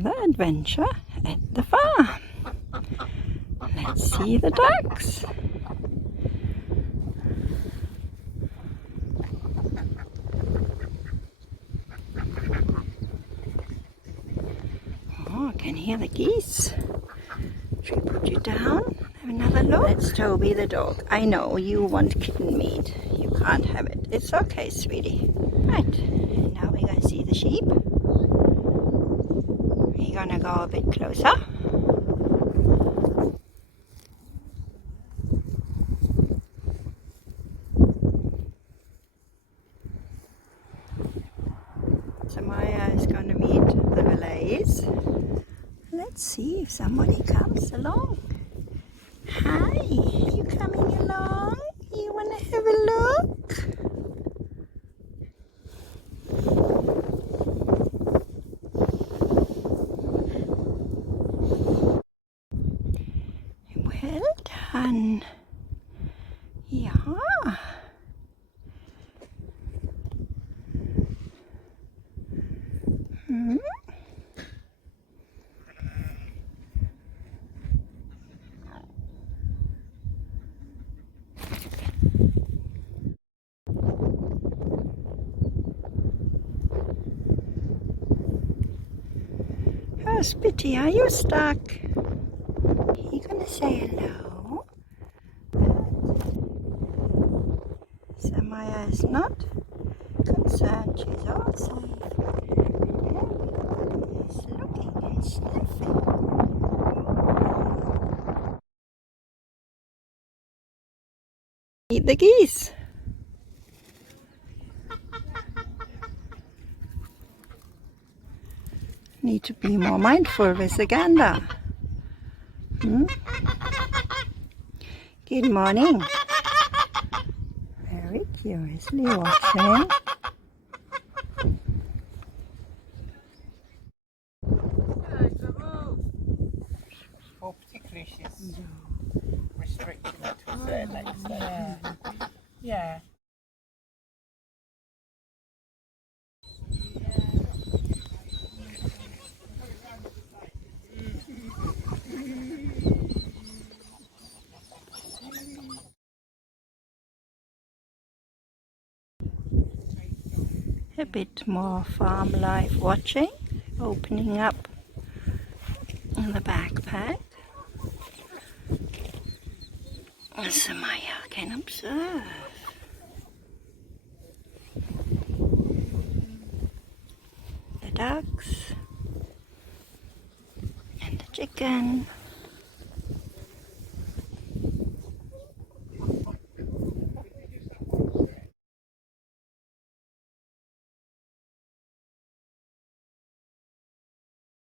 another adventure at the farm. Let's see the ducks. Oh, I can hear the geese. Should we put you down? Have another look? That's Toby the dog. I know you want kitten meat. You can't have it. It's okay, sweetie. Right, now we're going to see the sheep. We're going to go a bit closer. Samiah is going to meet the Valays. Let's see if somebody comes along. Hi, you coming along? You want to have a look? Well done. Yeah. Oh, Spitty, are you stuck? You gonna say hello? Samiah is not concerned. She's all safe. And everybody is looking and sniffing. Eat the geese. Need to be more mindful with the gander. Good morning. Very curiously watching. Or particularly she's restricting it to a certain extent. Yeah. A bit more farm life watching, opening up the backpack. Samiah can observe. The ducks and the chicken.